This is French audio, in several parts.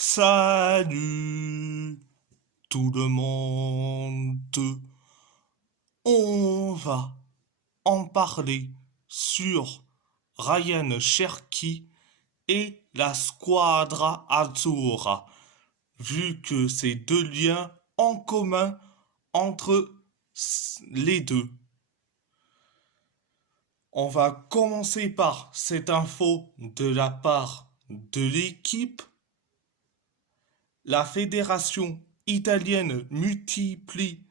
Salut tout le monde. On va en parler sur Ryan Cherki et la Squadra Azzurra, vu que c'est deux liens en commun entre les deux. On va commencer par cette info de la part de l'équipe. La fédération italienne multiplie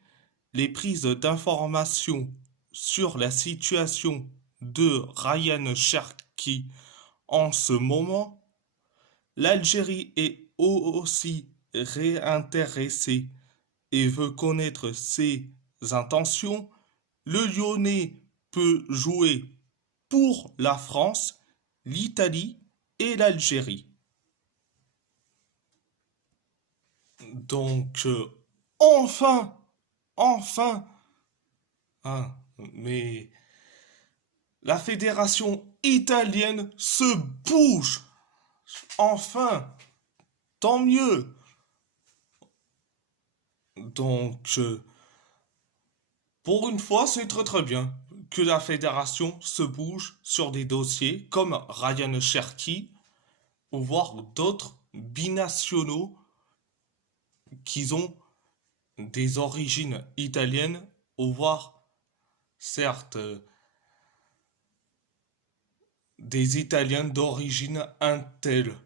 les prises d'informations sur la situation de Ryan Cherki en ce moment. L'Algérie est aussi réintéressée et veut connaître ses intentions. Le Lyonnais peut jouer pour la France, l'Italie et l'Algérie. Donc, enfin, enfin, hein, mais la fédération italienne se bouge. Enfin, tant mieux. Donc, pour une fois, c'est très très bien que la fédération se bouge sur des dossiers comme Ryan Cherki ou voire d'autres binationaux qui ont des origines italiennes ou voire certes des Italiens d'origine intel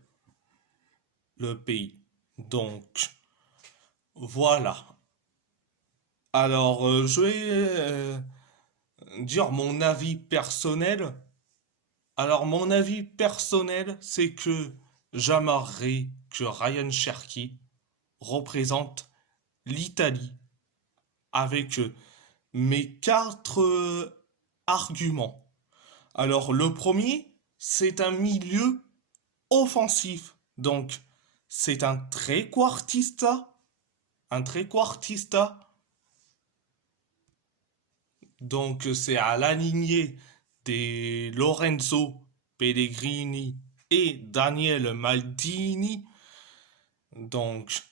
le pays. Donc voilà. Alors je vais dire mon avis personnel. Alors mon avis personnel, c'est que j'aimerais que Ryan Cherki représente l'Italie avec mes quatre arguments. Alors le premier, c'est un milieu offensif. Donc c'est un trequartista. Un trequartista. Donc c'est à la lignée des Lorenzo Pellegrini et Daniel Maldini. Donc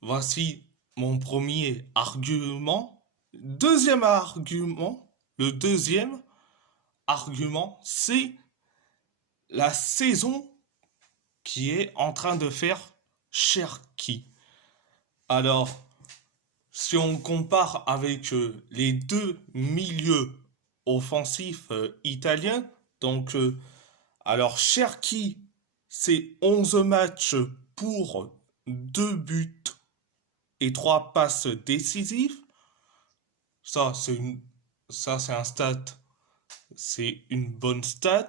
voici mon premier argument. Deuxième argument, le deuxième argument, c'est la saison qui est en train de faire Cherki. Alors, si on compare avec les deux milieux offensifs italiens, donc, alors Cherki, c'est 11 matchs pour 2 buts et 3 passes décisives. Ça, c'est un stat. C'est une bonne stat.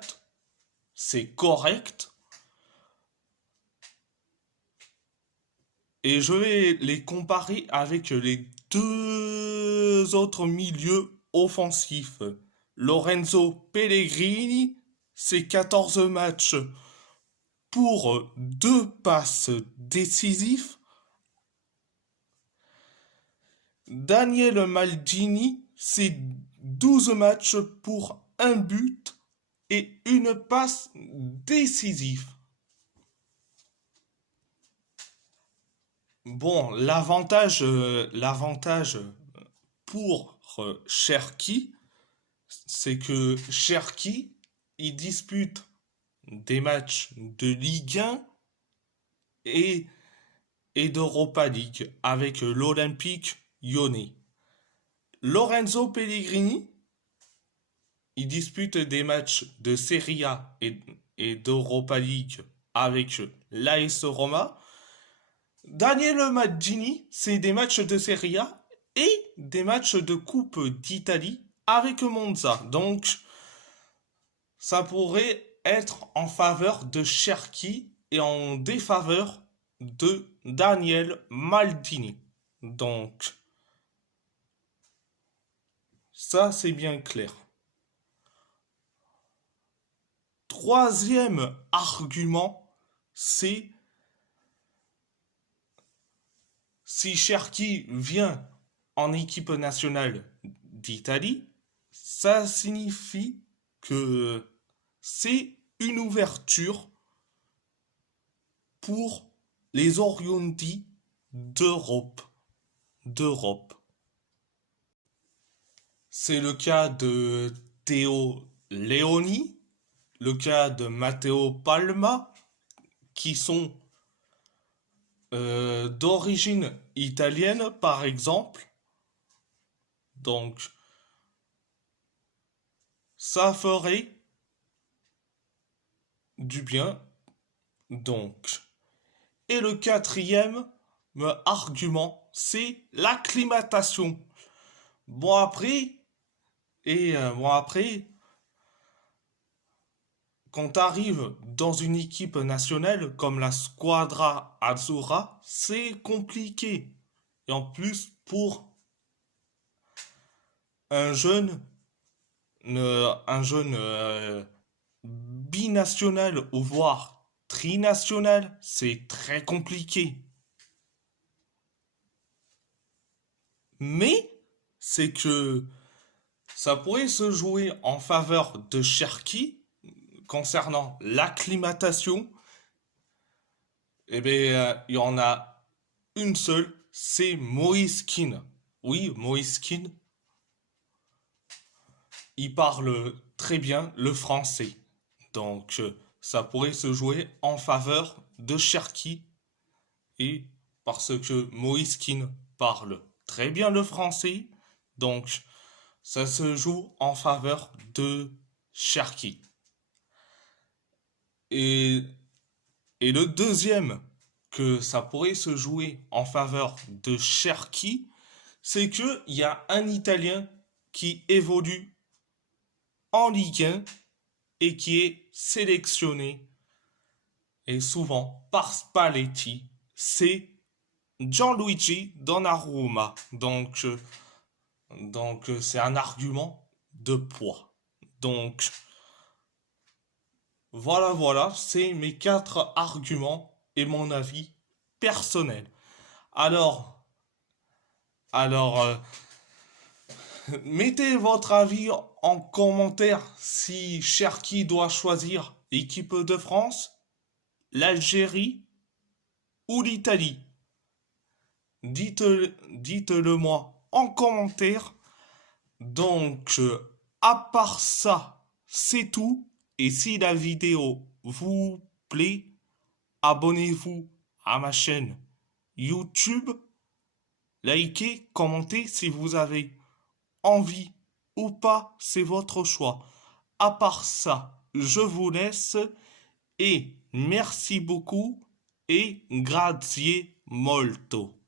C'est correct. Et je vais les comparer avec les deux autres milieux offensifs. Lorenzo Pellegrini, c'est 14 matchs pour 2 passes décisives. Daniel Maldini, c'est 12 matchs pour 1 but et une passe décisive. Bon, l'avantage pour Cherki, c'est que Cherki, il dispute des matchs de Ligue 1 et, et d'Europa League avec l'Olympique Lyonnais. Lorenzo Pellegrini, il dispute des matchs de Serie A et d'Europa League avec l'AS Roma. Daniel Maldini, c'est des matchs de Serie A et des matchs de Coupe d'Italie avec Monza. Donc, ça pourrait être en faveur de Cherki et en défaveur de Daniel Maldini. Donc, ça c'est bien clair. Troisième argument, c'est si Cherki vient en équipe nationale d'Italie, ça signifie que c'est une ouverture pour les oriundi d'Europe. D'Europe. C'est le cas de Théo Leoni, le cas de Matteo Palma, qui sont d'origine italienne, par exemple. Donc, ça ferait du bien. Donc, et le quatrième argument, c'est l'acclimatation. Bon après, bon après, quand tu arrives dans une équipe nationale comme la Squadra Azzurra, c'est compliqué. Et en plus, pour un jeune, un jeune binational ou voire trinational, c'est très compliqué. Mais c'est que ça pourrait se jouer en faveur de Cherki concernant l'acclimatation. Eh bien, il y en a une seule, c'est Moïse Kean. Oui, Moïse Kean, il parle très bien le français. Donc, ça pourrait se jouer en faveur de Cherki. Et parce que Moïse Kean parle très bien le français, donc ça se joue en faveur de Cherki. Et, et le deuxième que ça pourrait se jouer en faveur de Cherki, c'est qu'il y a un Italien qui évolue en Ligue 1 et qui est sélectionné et souvent par Spalletti, c'est Gianluigi Donnarumma. Donc c'est un argument de poids. Donc voilà, c'est mes quatre arguments et mon avis personnel. Alors, alors, mettez votre avis en commentaire si Cherki doit choisir l'équipe de France, l'Algérie ou l'Italie. Dites-le moi en commentaire. Donc, à part ça, c'est tout. Et si la vidéo vous plaît, abonnez-vous à ma chaîne YouTube. Likez, commentez si vous avez envie ou pas, c'est votre choix. À part ça, je vous laisse et merci beaucoup et grazie molto.